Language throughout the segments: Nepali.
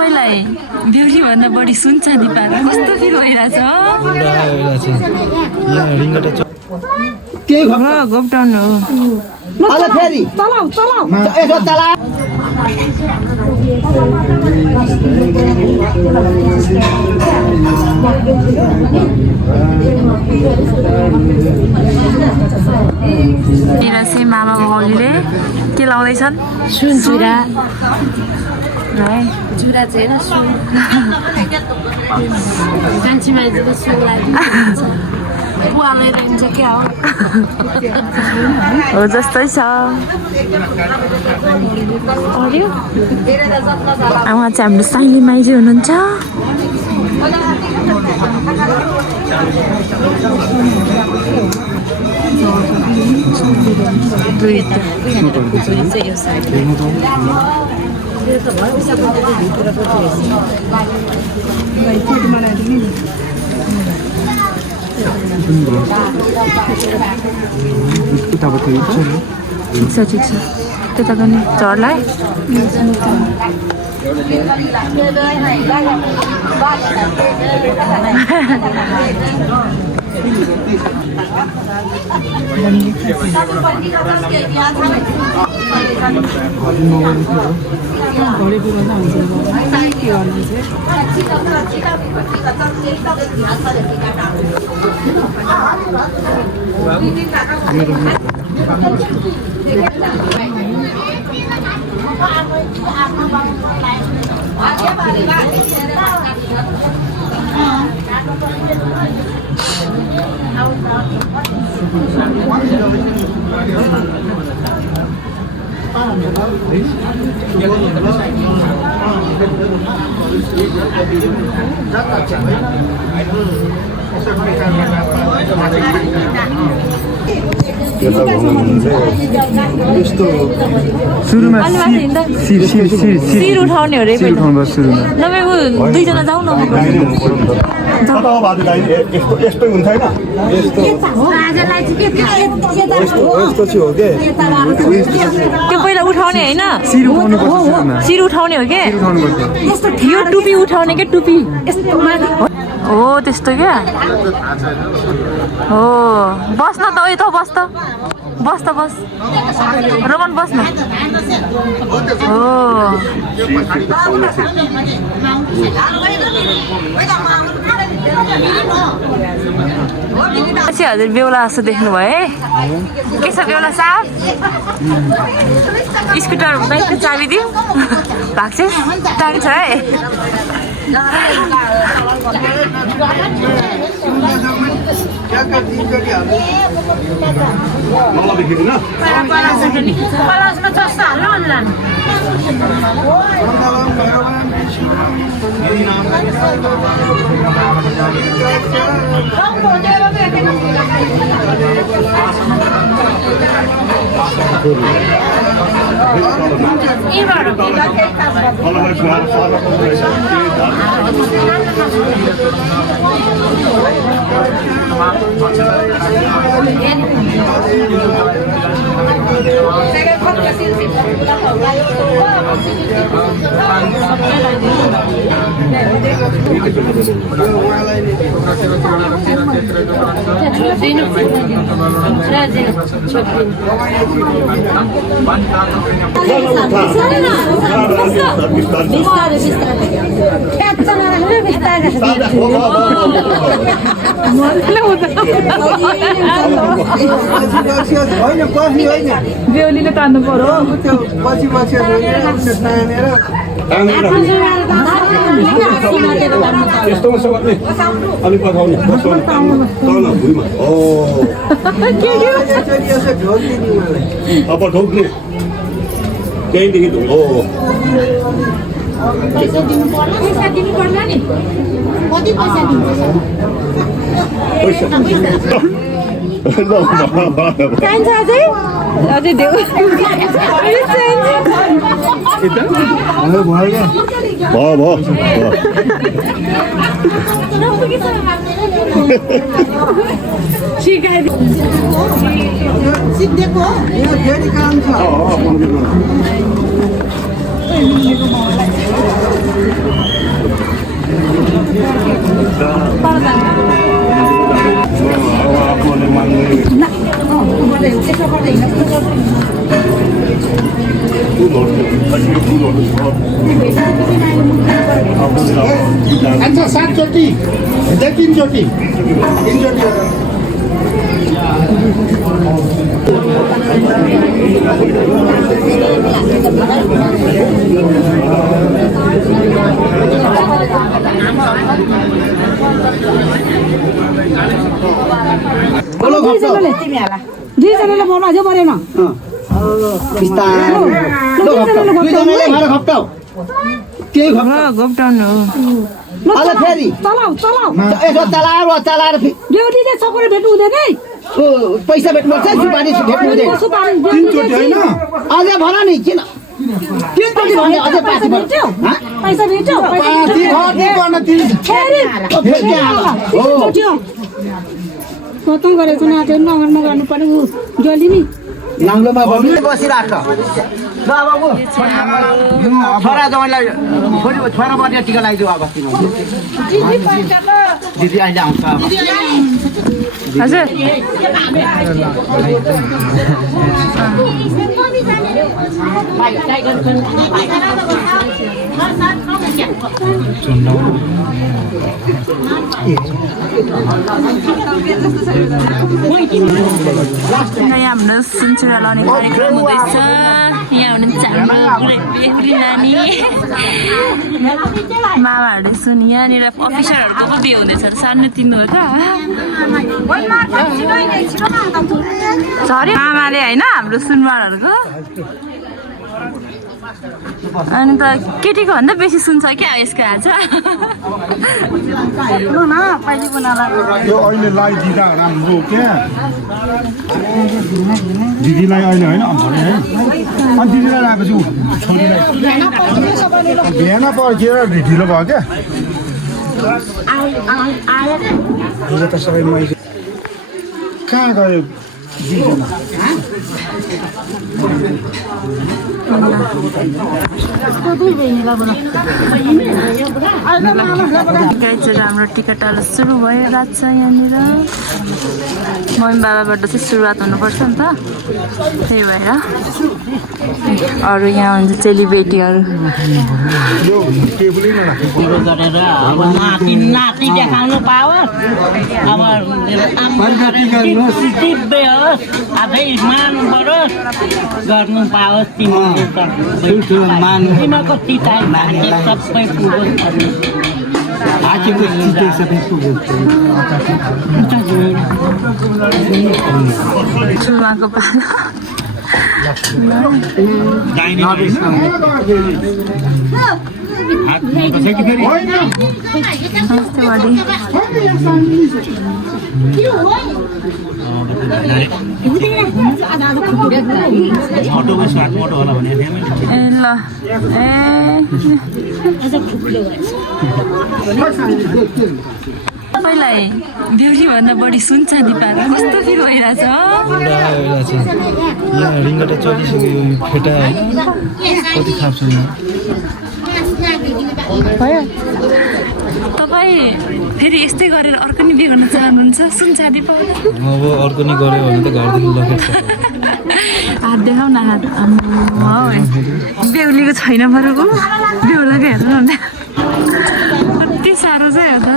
तपाईँलाई बेहुली भन्दा बढी सुन चाँदी पाएर कस्तो फिल भइरहेछ गोपटाउन हो मेरा चाहिँ मामा बाउले के लाउँदैछन् सुन जुरा जुरा चाहिँ होइन सुन कान्छी मान्छेको सुन लाग्छ बुवाले रहन्छ क्या हो जस्तै छ उहाँ चाहिँ हाम्रो साइली माइली हुनुहुन्छ ठिक छ त्यता पनि चढलाई सुरुमा शिर उठाउने हो रे नभए दुईजना जाउँ न यस्तो हुन्छ हैन त्यो पहिला उठाउने होइन शिर उठाउने हो क्या यो टुपी उठाउने क्या टुपी हो त्यस्तो क्या हो बस्न त यता बस रमन बस्न हो हजुर बेहुला जस्तो देख्नुभयो है के छ बेहुला साहब स्कुटर बाइकको चाबी दिउँ भाग्छ टाढी छ है बेहुलीले तान्नु पर्यो अब ठोक्ने त्यहीँदेखि पैसा दिनु पर्ला नि कति पैसा दिन्छ चाहिन्छ अझै देऊ अच्छा 7 चोटी 3 चोटी 3 चोटी दुईजनाले बोल्नु अझै परेन ड्युटीले सकेर भेट्नु हुँदैन है पैसा भेट्नुपर्छ सुपारी भेट्नु हुँदैन अझै भन नि किन तीनचोटि भने अझै पाँच भेट्यो पैसा भेट्यो खतम गरेको नाटो नगर्नु पर्ने ऊ जली नि नाङ्लोमा बसिरहेको ल बाबु छोरा जवाइलाई छोरा बढिया टिका लगाइदियो अब दिदी अहिले आउँछ हजुर यहाँ हाम्रो सुनचुरा लाउने कार्यक्रम हुँदैछ यहाँ हुनुहुन्छ हाम्रो बेहुली नानी मामाहरूले सुन यहाँनिर अफिसरहरूको पो बिहे हुँदैछ सानो तिम्रो हो त सरी मामाले होइन हाम्रो सुनवारहरूको अनि त केटीको भन्दा बेसी सुन्छ क्या यसको आज यो अहिले लगाइदिँदा राम्रो क्या दिदीलाई अहिले होइन भने है अनि दिदीलाई लगाएपछि छोरीलाई बिहान पर्खेर ढिलो भयो क्या त सबै मैले कहाँ गयो हाम्रो टिकटहरू सुरु भइरहेको छ यहाँनिर मम्मी बाबाबाट चाहिँ सुरुवात हुनुपर्छ नि त त्यही भएर अरू यहाँ हुन्छ चेलीबेटीहरू नाति देखाउनु पाओस् अब आफै मान्नु परोस् गर्नु पाओस् तिमीहरूको चिताइ भाग्य सबै पुगोस् चुमाको पालो तपाईँलाई बेहुलीभन्दा बढी सुनचाँदी पाएको कस्तो फिल भइरहेछ रिङ्गटा चलिसक्यो फेटा होइन कति खाप्छु भयो तपाईँ फेरि यस्तै गरेर अर्को नि बिहे गर्न चाहनुहुन्छ सुनचाँदी पाउनु अब अर्को नि गऱ्यो भने त घरदेखि लगेको हात देखाउ न हात बेहुलीको छैन बरुको बेहुलाको हेर्नु न कति साह्रो छ हेर्दा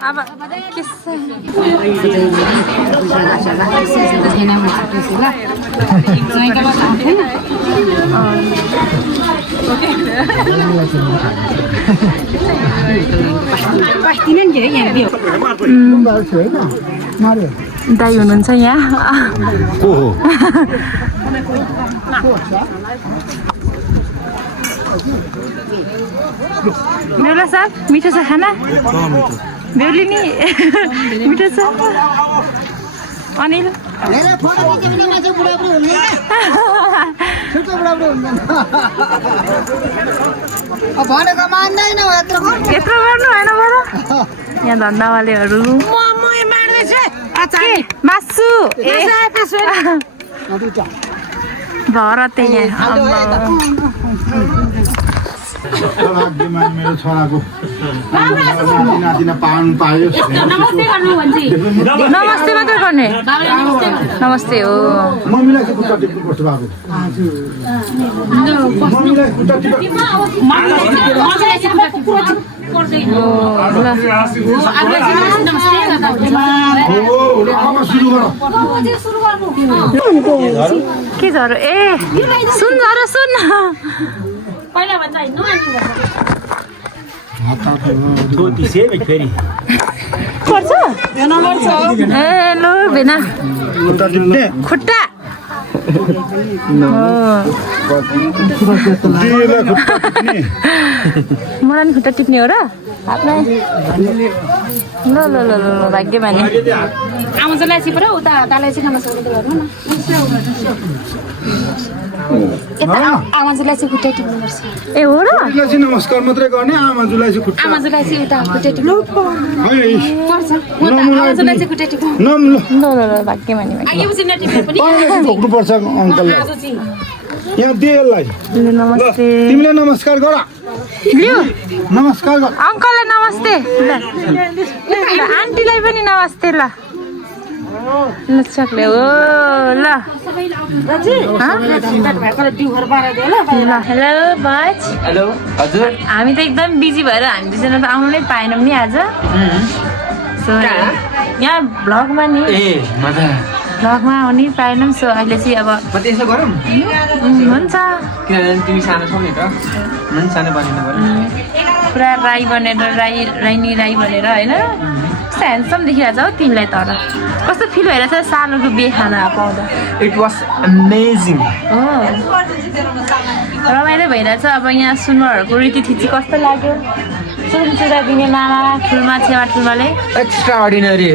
अब के दाइ हुनुहुन्छ यहाँ बेहुला साहब मिठो छ खाना बेहुली नि मिठो छ अनिल भनेको मान्दैन यत्रो गर्नु भएन बरु यहाँ धन्दावालेहरू मासु भर त्यही भाग्यमा मेरो छोराको नातिना पाउनु पायो नमस्ते गर्नु भन्छ नमस्ते मात्र गर्ने नमस्ते हो मम्मीलाई चाहिँ खुट्टा टिप्नु पर्छ बाबु मम्मीलाई खुट्टा टिप्नु के झरो ए सुन झरो सुन पहिला भन्दा पर्छ ए लो भेना खुट्टा टिप्ने खुट्टा दिदीलाई खुट्टा टिप्ने मलाई नि खुट्टा टिप्ने हो र हातलाई ल ल ल ल भाग्यमानी आमाजलाई चाहिँ पुरा उता दालाई चाहिँ नमस्कार गर्नु न यता आमाजलाई चाहिँ खुट्टा टिप्नुपर्छ ए हो र दिदीलाई चाहिँ नमस्कार मात्रै गर्ने आमाजुलाई चाहिँ खुट्टा आमाजलाई चाहिँ उता खुट्टा टिप्नु पर्छ आमाजलाई चाहिँ खुट्टा टिप्नु नम्लो ल ल ल भाग्यमानी आइपछि नटिप्नु पनि ठोक्नुपर्छ अङ्कललाई आज चाहिँ यहाँ दे यसलाई नमस्ते तिमीले नमस्कार गर लियो नमस्कार गर अङ्कललाई नमस्ते ल आन्टीलाई पनि नमस्ते ल ल सक्ले हो ल हेलो बाज हेलो हजुर हामी त एकदम बिजी भएर हामी दुईजना त आउनु नै पाएनौँ नि आज सो यहाँ भ्लगमा नि भ्लगमा आउनै पाएनौँ सो अहिले चाहिँ अब त्यसो गरौँ हुन्छ किनभने तिमी सानो छौ नि त सानो बनिनु पर्यो पुरा राई बनेर राई भनेर होइन कस्तो ह्यान्डसम देखिरहेको छ हौ तिमीलाई तर कस्तो फिल भइरहेछ सानोको बिहे खाना पाउँदा इट वाज अमेजिङ हो रमाइलो भइरहेछ अब यहाँ सुनवारहरूको रीतिथिति चाहिँ कस्तो लाग्यो सुनचुरा दिने मामा ठुल्मा छेमा ठुल्माले एक्स्ट्रा अर्डिनरी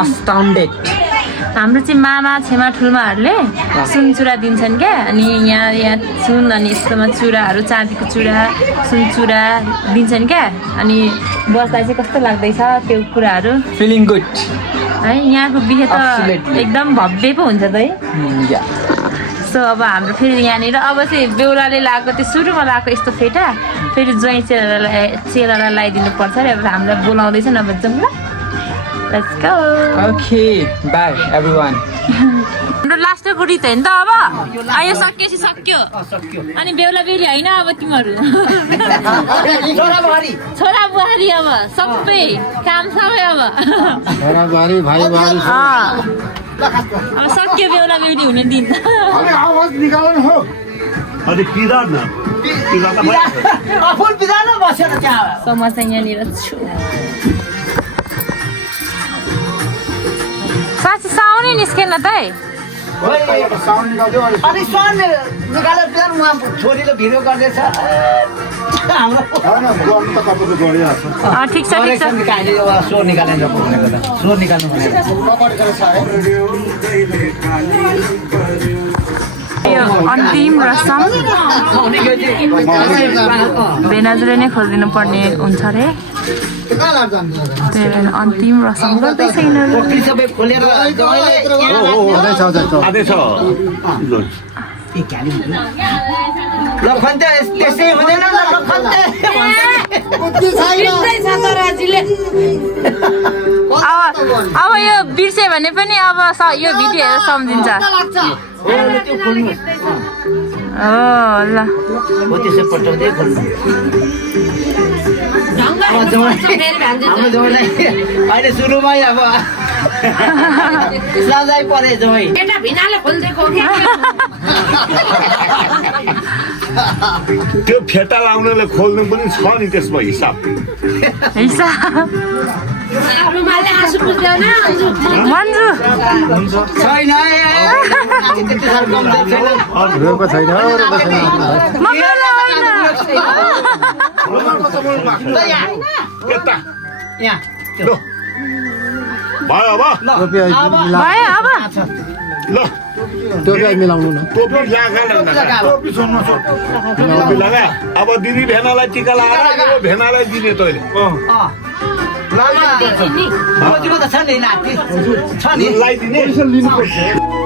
अस्टाउन्डेड हाम्रो चाहिँ मामा छेमा ठुल्माहरूले सुनचुरा दिन्छन् क्या अनि यहाँ सुन अनि यस्तोमा चुराहरू चाँदीको चुरा सुनचुरा दिन्छन् क्या अनि बस्दा चाहिँ कस्तो लाग्दैछ त्यो कुराहरू फिलिङ गुड है यहाँको बिहे त एकदम भव्य पो हुन्छ त है सो अब हाम्रो फेरि यहाँनिर अब चाहिँ बेहुलाले लगाएको त्यो सुरुमा लगाएको यस्तो फेटा फेरि ज्वाइँ चेलालाई लगाइदिनु पर्छ अरे अब हामीलाई बोलाउँदैछ नभए जाउँ ल let's go okay by everyone हाम्रो लास्टको रित होइन त अब यो सकिएपछि सक्यो अनि बेहुला बेहुली होइन अब तिमीहरू छोरा बुहारी अब सबै काम सबै अब अब सक्यो बेहुला बेहुली हुने दिन आवाज निकाल्नु हो अझै किरात न किरात त फुल बिगार्न बसेर त्यहाँ सो म चाहिँ यहाँनिर छु साँच्ची साउनै निस्केन त है साउन्ड निकाल्दियो अनि सन निकालेर बिहान उहाँ छोरीले भिडियो गर्दैछ हाम्रो होइन गर्नु त तपाईँले गरिहाल्छ ठिक छ ठिक छ निकाल्यो स्वर निकालेर भनेको त स्वर निकाल्नु भनेको यो अन्तिम रसम बेनाजुले नै खोलिदिनु पर्ने हुन्छ अरे त्यही भएर अन्तिम रसम गर्दैछ यिनीहरू सबै खोलेर आधै छ लखन्ते त्यसै हुँदैन लखन्ते अब यो बिर्स्यो भने पनि अब यो भिडियो हेरेर सम्झिन्छ हो ल त्यसै पटाउँदै खोल्नु हाम्रो जौलाई अहिले सुरुमै अब सजाय परे जौai एउटा भिनाले खोल्देको त्यो फेटा लाउनले खोल्नु पनि छ नि त्यसमा हिसाब रुमालले आँसु पुस्दैन मन्जु छैन त्यति साह्रो कमजोर छैन रोको छैन यता यहाँ लो भयो अब भयो अब ल टोपी मिलाउनु न टोपी टोपी छोड्नु टोपी लगा अब दिदी भेनालाई टिका लगाएर यो भेनालाई दिने तैँले त छ नि नाति छ नि लगाइदिने लिनुपर्छ